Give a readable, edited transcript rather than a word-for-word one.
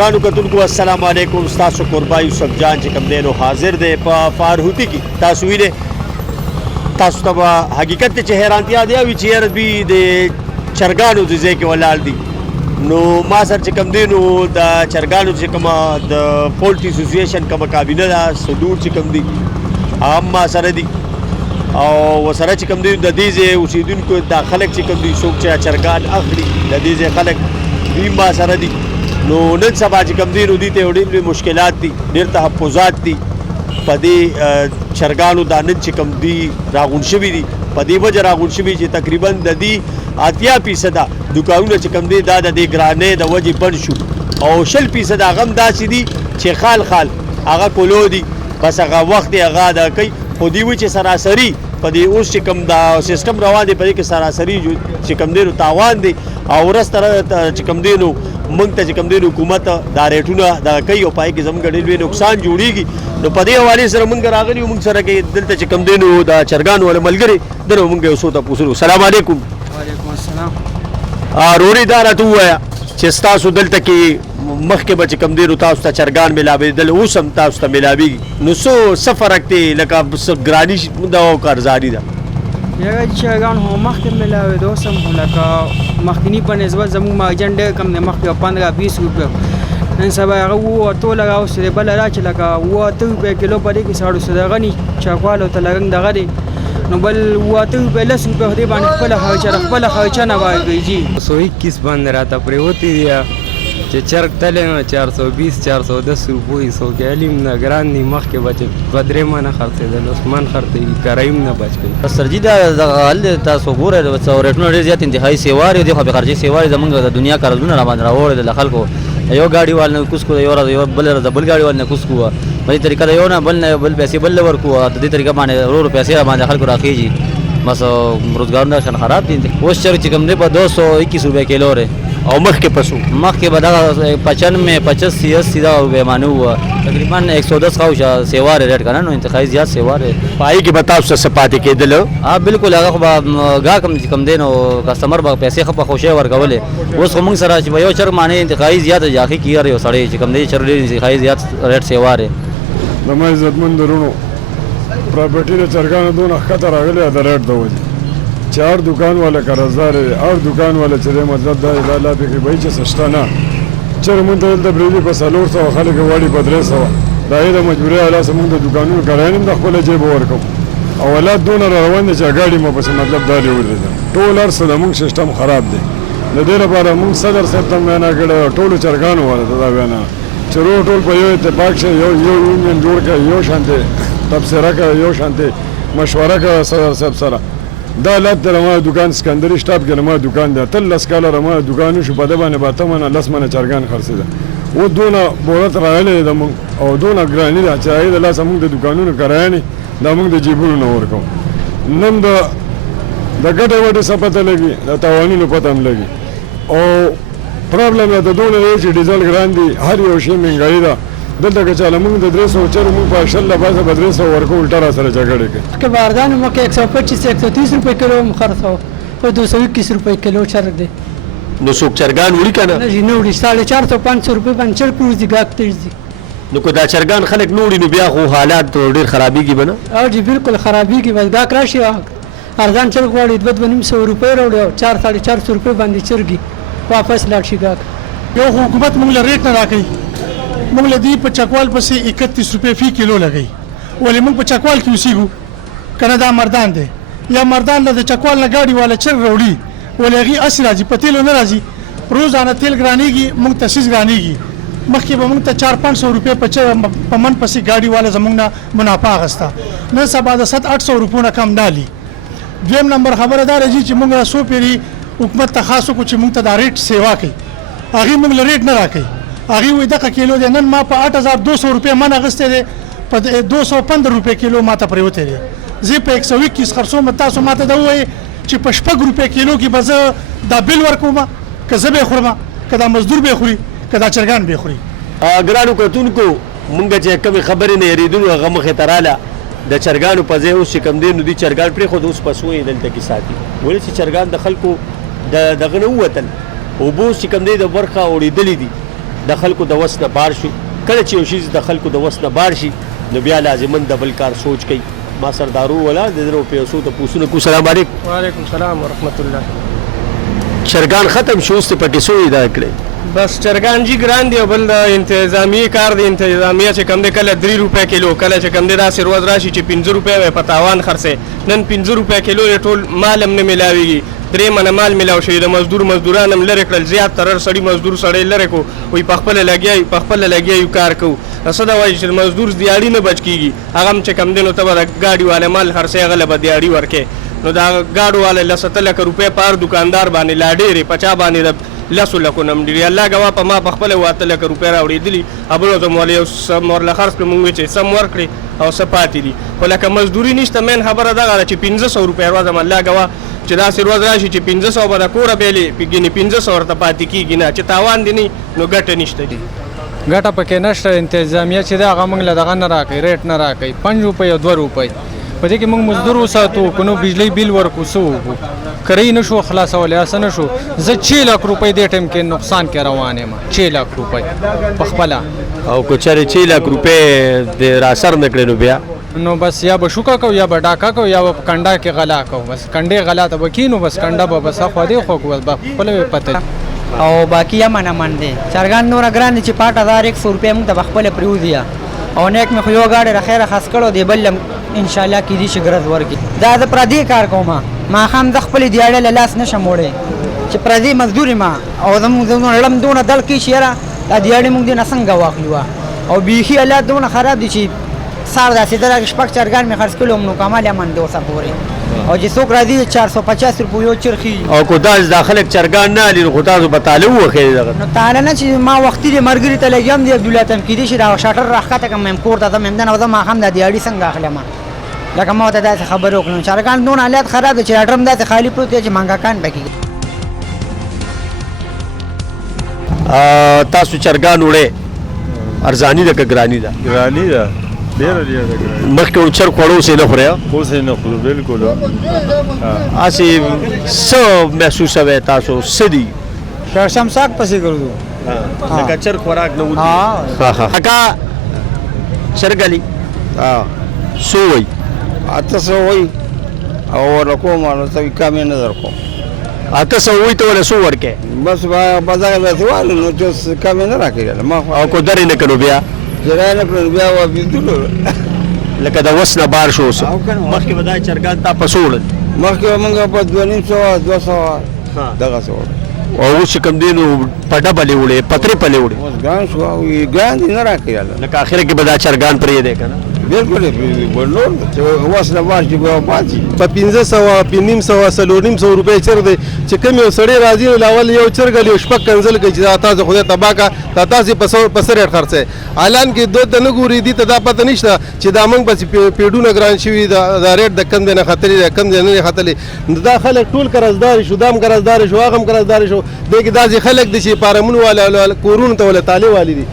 ګرانو کتونکو السلام علیکم. ستاسو قربا یوسف جان چې کوم دی نو حاضر دی په فارهوتي کې. تاسو ویلې تاسو ته به حقیقت چې حیرانتیا دی وي چې یاره دوی د چرګانو د ځای کې ولاړ دي. نو ما سره چې کوم دی نو د چرګانو چې کومه د پولټري اسوسییشن کومه کابینه ده صدور چې کوم دی هغه ما سره دي او ورسره چې کوم دی د دې ځای اوسېدونکو دا خلک چې کوم دي څوک چې چرګان اخلي د دې ځای خلک دوی ما سره دي. نو نن سبا چې کوم دی نو دي ته ډېر مشکلات دي، ډېر تحفظات دي په دې چرګانو دا نن چې کوم دي راغونډ شوي دي په دې وجه راغونډ شوي چې تقریبا د دې 80% دوکانونه چې کوم دي دا د دې ګرانۍ د وجې بند شو او 60% هغه هم داسې دي چې خال خال هغه کولو دي بس هغه وخت یې هغه ادا کوي. خو دوی وایي چې سراسري په دې اوس چې کوم دا سیسټم روان دی په دې کې سراسري چې کوم دی نو تاوان دی او ورسته چې کوم دی نو موږ ته چې کوم دی حکومت دا ریټونه دا کوي او پای کې زموږ ډېر لوی نقصان جوړیږي. نو په دې حوالې سره موږ راغلي یو موږ سره کې دلته چې کوم دی نو دا چرګانو والا ملګري دنه موږ یو څه ته پوښتنه. السلام علیکم. وعلیکم السلام. روري دا راته ووایه چې ستاسو دلته کې مخکې به چې کوم دی نو تاسو ته چرګان میلاوېدل اوس هم تاسو ته میلاوېږي نو څه فرق دی لکه ګراني ده او که ارزاني ده؟ یاره چرګان خو مخکې میلاوېدو اوس هم لکه مخکیني په نسبت زموږ مارجن ډېر کم دی. مخکې 15-20 روپیه نن سبا هغه اووه اتو لګه اوس دی بله را چې لکه اووه اته روپیه کیلو په دې کې ساړو څه دغه ني چاکوال او تلرنګ دغه دی نو بل اووه اته روپیه 10 روپیه خو دې باندې خپله خرچه نه واګېږي. 121 باندې راته پرېوتې دي چې چرګ تللی نو 420-410 روپۍ سو کې علم نه ګران دي. مخکې به چې 2-3 منه خرڅېدل اوس من خرڅېږي کرایم نه بچ کوي. سرجي دا حل تاسو ګورئ ریټونه ډېر زیات انتهایي سیوارې دي خو بې خرچې سیوارې زموږ د دنیا قرضونه راباندې راوړي د خلکو یو ګاډي وال نه کوز کړو یو بل بل ګاډي وال نه کوز کړو په دې طریقه یو نه بل پیسې بل ورکړو په دې طریقه باندې ورو پیسې باندې خلکو راخېږي بس روزګارونه شان خراب دي. اوس چرګ چې کوم دی په 221 روپیه کیلو دی او مخکې پسو مخکې به دغه 95-85-80 دا پیمانه وه تقریبا 110 خواوشا سیوار ریټ که نه نو انتخابي زیات سیوار په هغې کې به تاسو څه پاتې کېدل؟ بلکل هغه خو به ګاهک چې کوم دی نو کسټمر به پیسې ښه په خوشۍ ورکولې. اوس خو موږ سره چې به یو چرګ معنی انتخابي زیات جاخي کېږي یو سړی چې کوم دی چرګ ډېر انتخابي زیات ریټ سیوار دی. زما عزتمند ورونو پراپرټي د چرګانو دونه ښکته راغلی د ریټ د وجې چې هر دکان والا قرضدار دی هر دکان والا چې دی مطلب دا دا لا فکر به چې څه شته نه چرګ مونږ ته دلته پرېږدي په 400 خلک یې غواړي په 300 د هغې د مجبورۍ حالاسه مونږ د دکانونو کرایه هم د خپله جیب ورکوو او اولاد دونه را روان دی چې ګاډي مو پسې مطلب دا دې ودرېده ټول هر څه د مونږ سیسټم خراب دی. د دې لپاره مونږ صدر صاحب ته هم وینا کړې ټولو چرګانو والا ته دا وینا چې ټول په یو اتفاق شي یو یونین جوړ کړئ یو شانتې تبصره کوي یو شانتې مشوره کوي صدر صاحب سره. دا لات د ما دکان سکندري شټاپ کې ما دکان دی 13 کاله ما دکانو شو په د باندې باته منه 10 منه چرګان خرڅېده و دونه بورت راغلی د مونږ او دونه ګراني ده چې هغې د لاسه مونږ د دکانونو کرایه نه دا مونږ د جیبونو نه ورکوو. نن د ګټې وټې څه پته لګي د تاوانونو پته هم لګي او پرابلم یې د دونه دی چې ډیزل ګران دي هر یو شی مهنګایي ده. دلته که چاله مونږ د 300 چرګ مونږ په 18 باسه به 300 ورکوو الټه را سره جګړې کوي. که باردانو مکه 125-130 روپۍ کیلو هم خرڅوو خو 221 روپۍ کیلو چرګ دی. نو څوک چرګان وړي که نه؟ نه وړي 450-500 روپۍ باندې چرګ پروزي ګاهک ته ځي. نو که دا چرګان خلک نه وړي نو بیا خو حالات ډېر خرابېږي به نه؟ جی بالکل خرابېږي بس ګاهک راشي ارزان چرګ غواړي 200-250 روپۍ راوړي او 400-450 روپۍ باندې چرګي واپس لاړ شي ګاهک. یو خو حکومت موږ له ریټ نه راکوي موږ له دې په چکوال پسې 31 روپۍ فی کیلو لګوي ولې موږ په چکوال کې اوسېږو که نه دا مردان دی یا مردان له د چکوال نه ګاډي والا چرګ راوړي ولې هغې هسې راځي په تیلو نه راځي روزانه تیل ګرانېږي موږ ته سیز ګرانېږي. مخکې به موږ ته 400-500 روپۍ په من پسې ګاډي والا زموږ نه منافع اخېسته نن سبا د 700-800 روپو نه کم نه لي. دویم نمبر خبره دا راځي چې موږ څو پیرې حکومت ته خاص وکړو چې موږ ته دا ریټ سیوا کوي هغې موږ له ریټ نه راکوي. هغې وایي دغه کیلو دی نن ما په 8200 روپۍ من اخیستی دی په 215 روپۍ کیلو ما ته پرېوتی دی زه په 121 خرڅوم تاسو ما ته دا ووایي چې په 6 روپۍ کیلو کې به زه دا بیل ورکوم که زه به یې خورم که دا مزدور به یې خوري که دا چرګان به یې خوري. ګرانو کتونکو مونږ چې کومې خبرې نه یېرېدلو هغه مخې ته راله د چرګانو په ځای اوس چې کوم دی نو دوی چرګان پرېښود اوس پسو یې دلته کې ساتي ولې چې چرګان د خلکو دغه نه ووتل اوبه اوس چې کوم دی د برخه اورېدلې دي د خلکو د وس نه بار شو. کله چې یو شي د خلکو د وس نه بار شي نو بیا لازمن د بل کار سوچ کوي. ما سردارو ولا د درو پیسو ته پوښتنه کو. سلام علیکم. وعلیکم السلام ورحمت الله. چرګان ختم شو ست پکې سوې دا کړې بس چرګان جی ګران دی او بل د انتظامی کار دی. انتظامیه چې کم دی کله 3 روپۍ کیلو کله چې کم دی داسې روز راشي چې 15 روپۍ په تاوان خرڅې. نن 15 روپۍ کیلو ټول مال هم نه ملاویږي. 3 منه مال ملاو شوی. د مزدوران هم لرې کړل. زیات ترر سړي مزدور سړی لرې کو وایي په خپله لګیا کار کوو. څه دا وایي چې مزدور دیاړي نه بچ کېږي. هغه هم چې کم دی نو ته به د ګاډي والا مال خرڅې هغه له به دیاړي ورکې. نو دا ګاډو والا 100 لکه روپۍ په هر دکاندار باندې لا ډېرې په چا باندې د 100 لکو نم ډېرې. الله ګواه په ما په خپله 8 لکه روپۍ راوړېدلي. ابلو ته مو یو سم ورله خرڅ کړو. مونږ چې سم ورکړې او څه پاتې دي. خو لکه مزدوري نشته. مین خبره دغه ده چې 1500 روپۍ ورځ هم الله ګواه چې داسې ورځ راشي چې 1500 به د کوره بیلې ګینې 1500 ورته پاتې کېږي نه چې تاوان دی نه نو ګټه نشته دي. ګټه پکې نشته. انتظامیه چې ده هغه موږ له دغه نه راکوي ریټ نه راکوي 5 روپۍ او 2 روپۍ. په دې کې موږ مزدور وساتو که نو بجلی بیل ورکو څه وکړو. کرۍ نه شو خلاصولی هسه نه شو. زه 6 لک روپۍ دې ټایم کې نقصان کې روان یم. 6 لک روپۍ په خپله. او که چېرې 6 لک روپۍ د راسر نه کړې نو بیا نو بس یا به شوکه کوو یا به ډاکه کوو یا به په کنډه کې غلا کوو. بس کنډې غلا ته به کینو بس کنډه به بس اخوا دې خوا بس به خپله به پته او باقي امن دی. چرګان نوره ګران دي چې 5100 روپۍ موږ ته به خپله پرېوځي. او نیک مې خو یو ګاډی را خیره خاص کړو دی بل انشاءالله کېدي شي ګرځ ورکړي. دا د پردي کار کوم. ماښام د خپلې دیاړۍ له لاس نشم وړی چې پردي مزدور یم او زموږ لړم دونه دل کې چې یاره دا دیاړۍ موږ دې نه څنګه واخلو. او بیخي حالات دونه خراب دي چې سار داسې دغه شپږ چرګان مې خرڅ کړي نو کمال امن دی ورسره پورې. او چې څوک راځي 450 روپۍ یو چرخي. او کو داس داخله چرګان نه لري خو تاسو په طالب وخی دغه نو تعالی نه چې ما وختي د مرګري ته لګیم دی عبدالله تمکیدي شي دا شاټر راخته کوم مم کور ته ته مم نه ما هم د دیاړي څنګه اخلم. لکه ما ته داسې خبر وکړم چرګان دون حالات خراب دي چې اډرم داسې خالی پروت دی چې مانګاکان پکې. تاسو چرګان وړې ارزانی ده که ګرانی ده؟ ګرانی ده ډېره ډېره. مخکې و چرګ خوړو اوس یې نه خورئ؟ اوس یې نه خورو بلکل. هسې څه محسوسوئ تاسو څه دي؟ شمساک پسې ګرځو لکه چرګ خوراک نه وځي. کاکا چرګ علي څو وایي؟ 800 وایي او ورکوم نو څه کم یې نه درکوم. 800 وایي ته ولې څو ورکوې؟ بس بازار داسې والو نو چې کم یې نه راکوي. او کو درې نه کړو بیا؟ جرای نه کړو بیا واپسېدلو لکه د وس نه بار شو. اوس مخکې به دا چرګان تا په څو وړل؟ مخکې به موږ په 250 200 دغسې وړل. او اوس چې کوم دی نو په ډبلې وړې پترې پلې وړې. اوس ګران شو او ګران دي نه راکوي. لکه اخره کې به دا چرګان پرېږدی که نه؟ بلکل نور چې وس نه بار چې به پاتې په 1500 500 450 روپۍ چرګ دی چې کوم یو سړی راځي نو لاول یو چرګ یو شپږ کنځل کوي چې تاسو خدای تباه کا تاسو په سر ریټ خرڅه. اعلان کې دوه ته نه ګوري دي ته دا پته نشته چې دا موږ بس پیډونه ګران شوي دا ریټ د کم دی نه خطرې کم دی نه خطرې. دا خلک ټول قرضدار شو دام قرضدار شو هغه هم قرضدار شو. دغه داسې خلک دي چې پارمون والا کورونو ته ولا طالب والی دي